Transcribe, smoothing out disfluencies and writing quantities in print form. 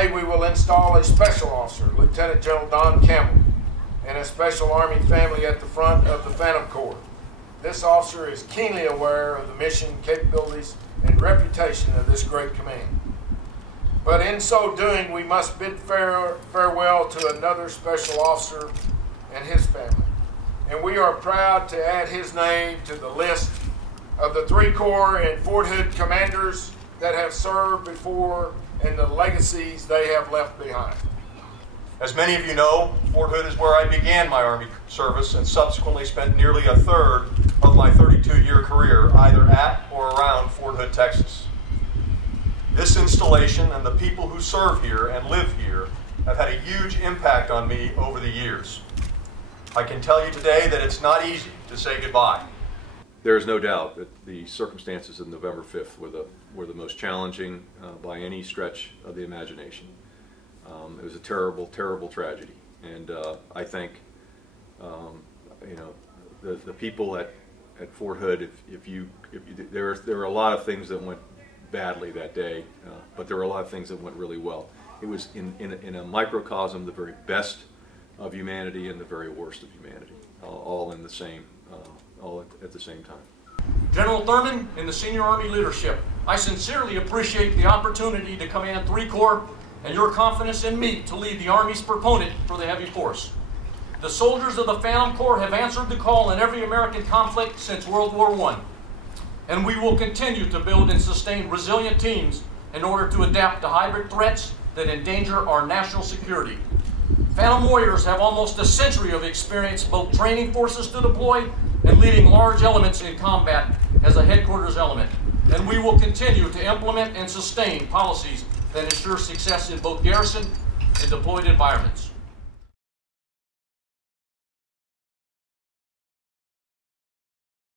Today we will install a special officer, Lieutenant General Don Campbell, and a special Army family at the front of the Phantom Corps. This officer is keenly aware of the mission, capabilities, and reputation of this great command. But in so doing, we must bid farewell to another special officer and his family. And we are proud to add his name to the list of the 3 Corps and Fort Hood commanders that have served before and the legacies they have left behind. As many of you know, Fort Hood is where I began my Army service and subsequently spent nearly a third of my 32-year career either at or around Fort Hood, Texas. This installation and the people who serve here and live here have had a huge impact on me over the years. I can tell you today that it's not easy to say goodbye. There is no doubt that the circumstances of November 5th were the most challenging by any stretch of the imagination. It was a terrible, terrible tragedy, and I think the people at Fort Hood, there were a lot of things that went badly that day, but there were a lot of things that went really well. It was in a microcosm the very best of humanity and the very worst of humanity, all in the same, all at the same time. General Thurman and the senior Army leadership, I sincerely appreciate the opportunity to command 3 Corps and your confidence in me to lead the Army's proponent for the heavy force. The soldiers of the Phantom Corps have answered the call in every American conflict since World War I, and we will continue to build and sustain resilient teams in order to adapt to hybrid threats that endanger our national security. Phantom Warriors have almost a century of experience both training forces to deploy and leading large elements in combat as a headquarters element, and we will continue to implement and sustain policies that ensure success in both garrison and deployed environments.